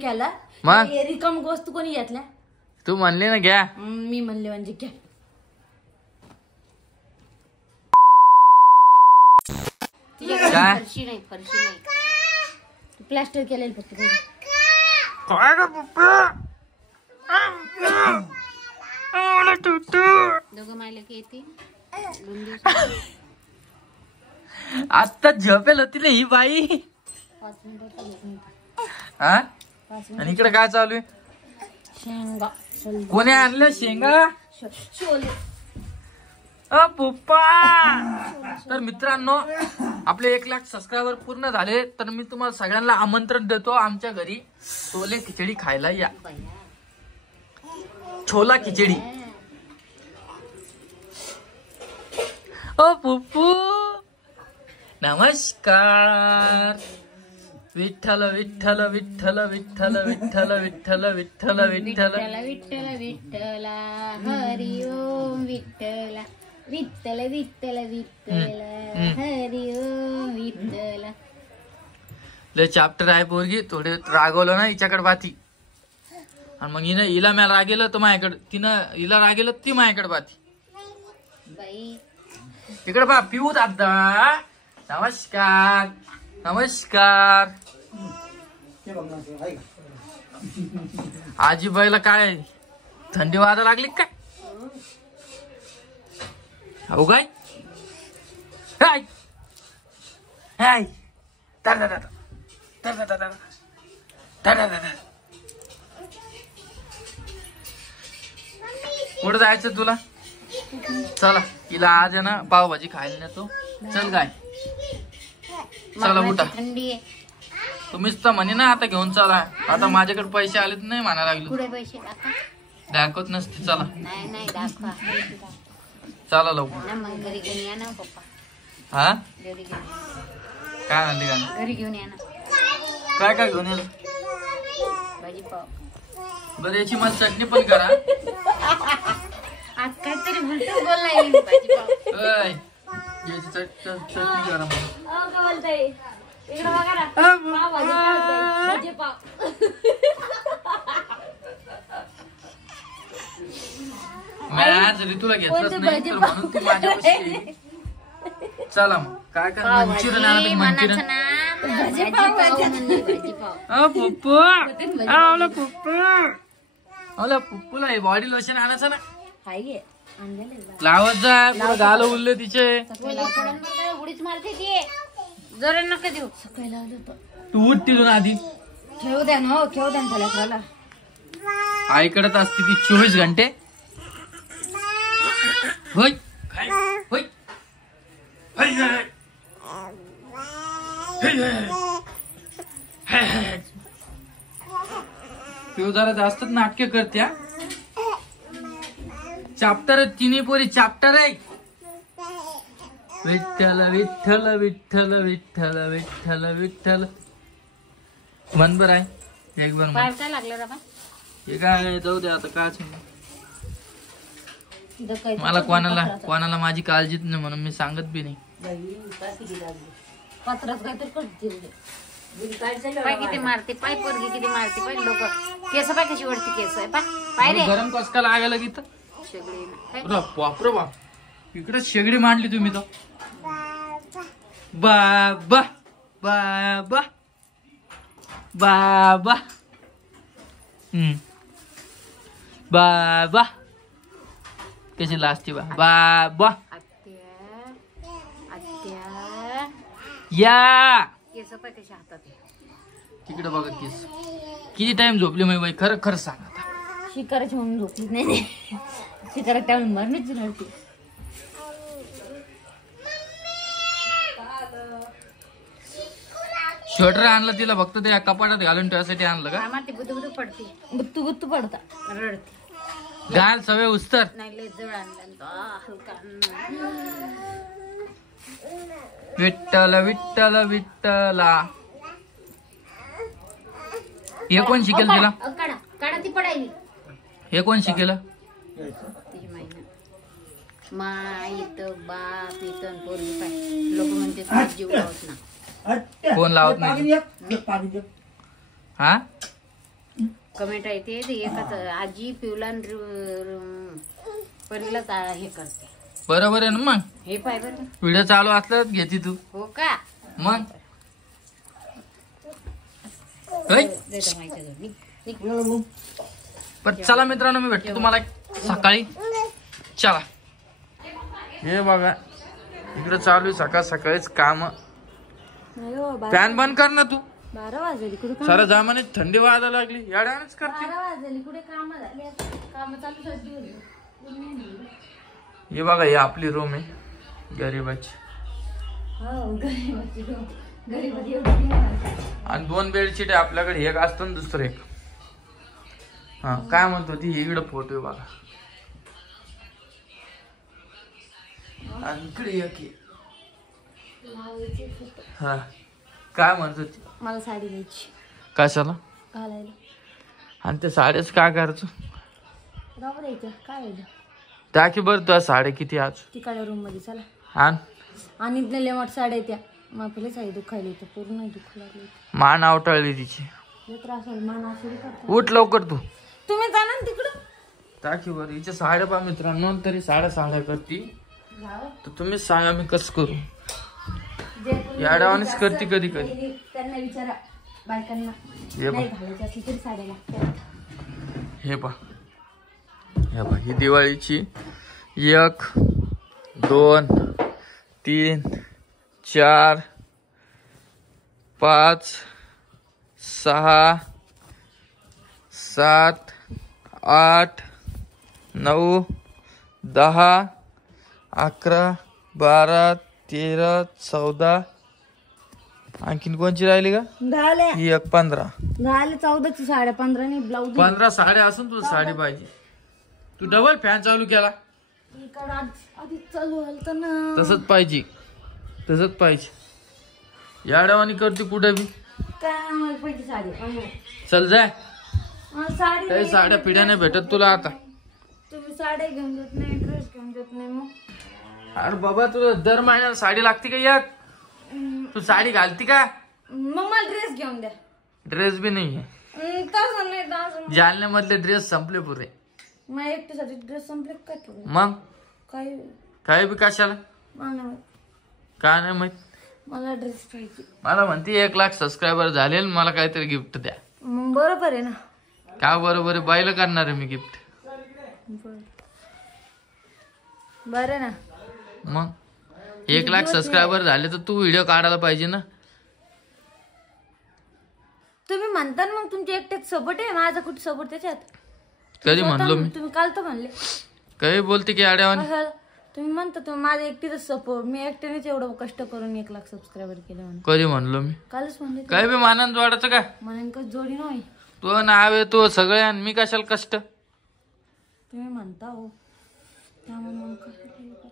केला मग रिकाम वस्तू कोणी घेतल्या? तू म्हणले ना घ्या. मी म्हणले म्हणजे घ्या. काय फरशी नाही प्लास्टर केलेलं फक्त काय रे पप्पा? दोघं मायला की येते आता झोपेल होती ना ही बाई. 5 मिनिटं. हा आणि इकडे काय चालू आहे? शेंगा कोणी आणलं शेंगा? शोले. पप्पा. तर मित्रांनो आपले 1 लाख सबस्क्रायबर पूर्ण झाले तर मी तुम्हाला सगळ्यांना आमंत्रण देतो आमच्या घरी छोले खिचडी खायला या. छोला खिचडी. पुप्पू नमस्कार. विठ्ठल विठ्ठल विठ्ठल विठ्ठल विठ्ठल विठ्ठल विठ्ठल विठ्ठल विठ्ठल विठ्ठल हरि ओम विठ्ठल विठ्ठल विठ्ठल विठ्ठल हरि ओम विठ्ठल. लय चॅप्टर आहे पोरगी. थोडे रागवलं ना हिच्याकडे बाती आणि मग हिला मला रागेलं तर माझ्याकडे तिनं हिला रागेलं ती माझ्याकडे बाती. बाई इकडे बा पिऊ दादा. नमस्कार नमस्कार. आजीबाईला काय थंडी वाजा लागली काय? हो काय हाय हाय दादा दादा दादा दादा दादा दादा. कुठं जायचं तुला? चला तिला आज आहे ना पावभाजी खायला नेतो. चल काय चला उठा. थंडी आहे. तुम्हीच तर म्हणे ना आता घेऊन चला. आता माझ्याकडे पैसे आलेत नाही म्हणा लागले. पुढे पैसे दाखवा. दाखवत नसते. चला नाही दाखवा चला लवकर. ना मग घरी घेऊन या ना पप्पा. हा घरी घेऊन काय म्हणते का? घरी घेऊन या ना. काय काय घेऊन येईल? भाजीपाव. बरं याची मला चटणी पण करा. आज काहीतरी उलट बोललाय भाजीपाव. ओय, याची चटणी करा मला. काय बोलताय? इकडे बघा ना. पाव भाजी काय होतंय? भाजीपाव. मी आज ऋतूला घेतलंच नाही तर म्हणून ती माझ्यापाशी आहे. चला मग काय कर मंचुरियन आणा. मनाचं मंचुरियन. ना भाजीपाव म्हणली भाजीपाव. पुप्पू आवला पुप्पू आवला पुप्पूला बॉडी लोशन आणायचं ना. हाय गे. आणलेलं आहे. लावत जा पुढे गाल उरले तिचे. उडीच मारते ती. जरा नका देऊ. सकाळी लावलं होतं. तू उठ तिथून आधी. ठेवू द्या ना. ठेवू द्या ना त्याला. आईकडे असते ती 24 घंटे. होय होय पिऊ जरा जास्तच नाटके करत्या. चॅप्टर तिन्ही पोरी चॅप्टर आहे. विठ्ठल विठ्ठल विठ्ठल विठ्ठल विठ्ठल विठ्ठल मन बर आहे. एक बर काय लागलं रे बा? हे काय जाऊ दे आता. काय मला कोणाला माझी काळजीच नाही म्हणून मी सांगत बी नाही. पत्रात काहीतरी करतील. पाय किती मारते. पाय पोरगी किती मारते. पाय लोक केस पाय कशी वरती केस आहे. पाय रे गरम कस का लागायला की तर शेगडी. बापरे बाप इकडे शेगडी मांडली तुम्ही तर. बाबा बाबा बाबा बाबा कशी लाजते बा. बाबा आत्या आत्या या केस पाय कशी हातात आहे. तिकडे बघा केस. किती टाइम झोपली मी बाई? खरं खरं सांग आता. शिकाराची म्हणून झोपलीच नाही. शिकारा त्यावेळी मरणच नव्हती. स्वेटर आणलं तिला फक्त त्या कपाटात घालून ठेवायसाठी आणलं का? आम्हाला ती बुद्ध पडते. गुत्तू गुत्तू पडता. रडते. घाल सवय उस्तर. नाही लय जवळ आणला हलका. विठ्ठल विठ्ठल विठ्ठला. हे कोण शिकेल तिला? काढा काढा ती पडायली. हे कोण शिकेल? तिची माहिती माईत बाप इथं पोरगी पाय लोक म्हणते जीव लावत ना. कोण लावत नाही? हा कमेंट आहे ते एकच आजी पिवला परीलाच हे करते. बरोबर आहे ना मग. हे पाय बरं. व्हिडिओ चालू असल्याच घेते तू. हो का मग देतो माहिती जोडी. पण चला मित्रांनो, मी भेटतो तुम्हाला सकाळी. चला. हे बघा इकडे चालू आहे सकाळ सकाळीच काम. फॅन बंद कर ना तू. 12 वाजले कुठे सारा जमान्यात थंडी वाजायला लागली. याड्यानेच करते. 12 वाजले कुठे काम झाले. काम चालू झाली. हे बघा, ही आपली रूम आहे गरीबाची. हो गरीबाची रूम. गरीबाची एवढी नाही. आणि 2 बेडशीट आहे आपल्याकडे. एक असतं ना दुसरं एक. हा काय म्हणतो ती, इकडे फोटो आहे बघा. आणि इकडे एक आहे. हा काय म्हणतो ती. मला साडी घ्यायची कशाला घालायला. आणि त्या साड्याच काय करायचं. राहू द्यायचं काय व्हायचं. टाकी बरं तुझ्या साड्या किती आज. तिकडल्या रूम मध्ये चला. आण. आणि इथल्या लेमट साड्या त्या आपले साडी दुखायला येतं. पूर्ण दुखू लागली. मान आवटाळली तिची. लय त्रास होईल. मान असं करता. उठ लवकर तू. तुम्ही जाणार ना तिकडं. टाकी बरं हिच्या साड्या पहा मित्रांनो. तरी साड्या करती. जाऊ. तर तुम्हीच सांगा मी कसं करू. जे कोणी याडावानीच करते कधी कधी. त्यांना विचारा बायकांना. हे नाही बघ, घालायची असली तरी साड्या लागतात. हे पहा, हे पहा, ही दिवाळीची 1 2 3 4 5 6 7 8 9 10 11 12 13 14. आणखीन कोणची राहिली का. झाले ही 1 15. झाले 14ची साड्या. 15 ने ब्लाऊज. 15 साड्या असून तुला साडी पाहिजे. तू डबल फॅन चालू केला. इकडं आधी चालू व्हायचं ना. तसंच पाहिजे. याड्यावानी करते कुठे बी. काय मला पाहिजे साडी. चल जाय. साडी काही साड्या पिढ्या नाही भेटत तुला आता. तुम्ही साड्या घेऊन देत नाही. ड्रेस घेऊन देत नाही. मग अरे बाबा तुला दर महिन्याला साडी लागते का. एक तू साडी घालती का. मग मला ड्रेस घेऊन द्या. ड्रेस बी नाहीये. तसं नाही तसं. जालन्यामधले ड्रेस संपले पुरे. मग एकटीसाठी ड्रेस संपले काय तुला. मग काय काही बी कशाला. मला काय नाही माहित. मला ड्रेस पाहिजे. मला म्हणते 1 लाख सबस्क्रायबर झाले मला काहीतरी गिफ्ट द्या. मग बरोबर आहे ना. काय बरोबर आहे. बाईला करणार आहे मी गिफ्ट. बरं ना. मग 1 लाख सबस्क्रायबर झाले तर तू व्हिडिओ काढायला पाहिजे ना. तुम्ही म्हणता ना मग तुमच्या एकट्यात सपोर्ट आहे. माझा कुठे सपोर्ट त्याच्यात. कधी म्हणलो मी. तुम्ही काल तर म्हणले. काही बोलते की आड्यावानी. तुम्ही म्हणता तुम्ही माझ्या एकटीचा सपोर्ट. मी एकट्यानेच एवढं कष्ट करून 1 लाख सबस्क्रायबर केलं म्हणून. कधी म्हणलो मी. कालच म्हणले. काही बी मानान जोडायचं का. म्हणून कस जोडी नाही. तो नाव आहे तो सगळे आणि मी कशाला कष्ट. तुम्ही म्हणता हो. त्यामुळे मग कष्ट केलं.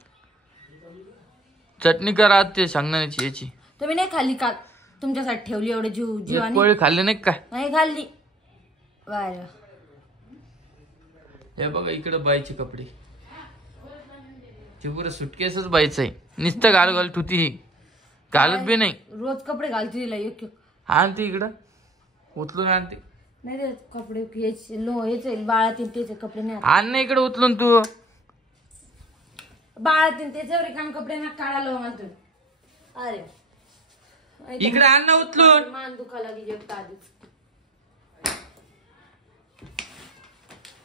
चटणी करा ते शेंगदाण्याची याची. तुम्ही नाही खाल्ली काल. तुमच्यासाठी ठेवली एवढे जीव एक पोळी खाल्ली नाही काय. नाही खाल्ली. बरं. हे बघा इकडे बाईचे कपडे. ते पुरं सुटकेसच बाईचं आहे. नुसतं घाल ठुती ही घालत बी नाही. रोज कपडे घालते तिला एक एक. आणते इकडं उचलून आणते. नाही रे कपडे हेच बाळातील त्याचे कपडे नाही. आण ना इकडे उचलून तू. बाळातील त्याच्यावर काम कपडे ना काढायला मला तुम्ही. अरे इकडे आण ना उचलून. मान दुखा लागली एकटा आधीच.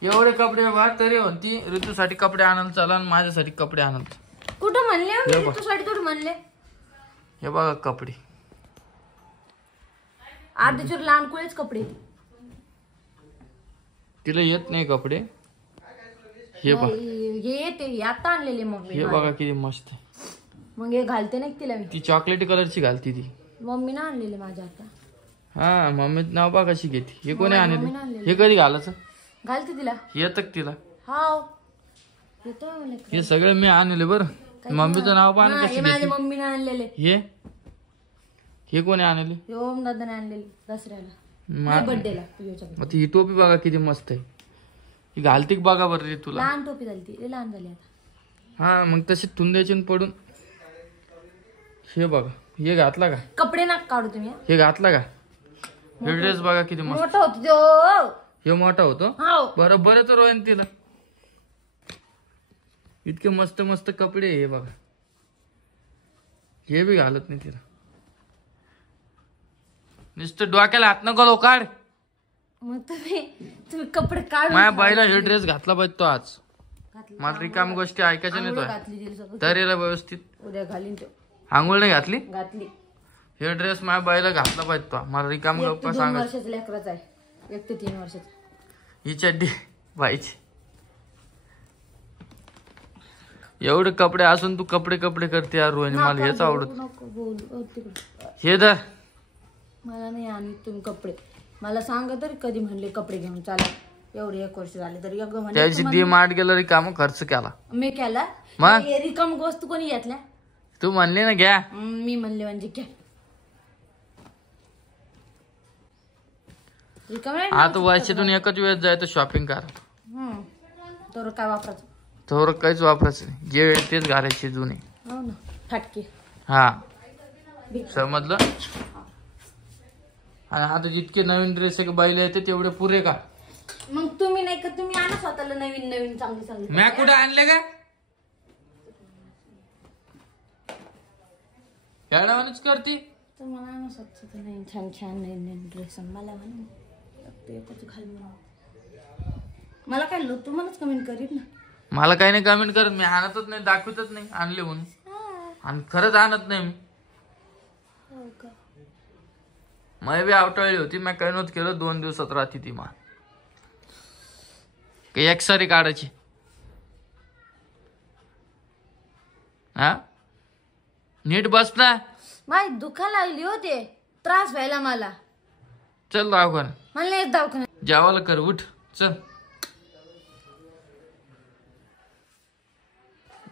एवढे कपडे बघ तरी म्हणती ऋतूसाठी कपडे आणायला चला आणि माझ्यासाठी कपडे आणायला. कुठं म्हणले तुझ्यासाठी कुठं म्हणले. हे बघा कपडे. अर्धेचूर लहान कुळेच कपडे. तिला येत नाही कपडे. हे बघ हे येते आता आणलेले मम्मी. हे बघा किती मस्त. मग हे घालते नाही तिला मी. ती चॉकलेटी कलरची घालती ती. मम्मीने आणलेले माझ्या आता. हा मम्मी नाव बघा कशी घेते. हे कोणी आणले. हे कधी घालायचं. घालते तिला. येत तिला. हाव येतो मला. हे सगळे मी आणले बरं. मम्मीचं नाव पाहा कशी माझ्या मम्मीने आणलेले. हे कोणी आणले. ओम दादाने आणलेले दसऱ्याला बर्थडेला तुझ्या. मग ही टोपी बघा किती मस्त आहे. ही घालती बघा बरं रे तुला. लहान टोपी झाली ती. लहान झाली आता. हा मग तशी तुंद्याची पडून. हे बघा हे घातला का. कपडे ना काढू तुम्ही. हे घातला का. हे ड्रेस बघा किती मस्त. मोठा होतो तो. हे मोठा होतो हो बरोबर तर रोयन तिला इतके मस्त मस्त कपडे हे बघा हे बी घालत नाही तिला नुसतं डोक्याला हात नको लो काढ मग तुम्ही कपडे काढून माझ्या बाईला हे ड्रेस घातला पाहिजे तो आज घातली. मला रिकाम गोष्टी ऐकायच्या नाही आंघोळ तो घातली तिला सगळं. तर याला व्यवस्थित उद्या घालीन तो आंघोळ नाही घातली घातली हे ड्रेस माझ्या बाईला घातला पाहिजे तो मला रिकाम एक गप्पा ते 2 सांगा वर्षाचा लेकराचा आहे 1 ते 3 वर्षाचा ही चड्डी बाईची एवढे कपडे असून तू कपडे कपडे करते यार रोहिणी मला हेच आवडत नको बोलू तिकडे हे धर मला नाही आणि तुम्ही कपडे मला सांगा तरी कधी म्हणले कपडे घेऊन चाला एवढे 1 वर्ष झाले तरी एकदा म्हणले त्याची डी मार्ट गेला रिकाम खर्च केला मी केला मग? हे रिकाम वस्तू कोणी घेतल्या तू म्हणली ना घ्या मी म्हणले म्हणजे घ्या रिकाम नाही आता वर्षातून एकच वेळ जायचं शॉपिंग करा तर काय वापरायचं थोडं काहीच वापरायचं नाही जे वेळ तेच घालायचे जुने हो ना फाटके हा समजलं आणि आता जितके नवीन ड्रेस आहे बाईला येते तेवढे पुरे का मग तुम्ही नाही का तुम्ही आणा स्वतःला नवीन नवीन चांगली चांगली म्या कुठे आणले का येण्यावानीच करती तर मला आणा स्वतःचं नवीन छान छान नवीन नवीन ड्रेस मला म्हणा एकच घाल मला काय लो तुम्हालाच कमेंट करीत ना मला काही नाही कमेंट करत मी आणतच नाही दाखवतच नाही आणले म्हणून आणि खरंच आणत नाही मी हो का मै बी आवटाळली होती मी काही नव्हतं केलं 2 दिवसात राहती ती मा एक सारी काढायची हा नीट बस ना माय दुखा लागली होते त्रास व्हायला मला चल दवाखाना मला नाही दवाखान्यात जेवायला कर उठ चल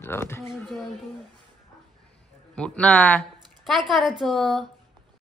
जाऊ दे उठ ना काय करायचं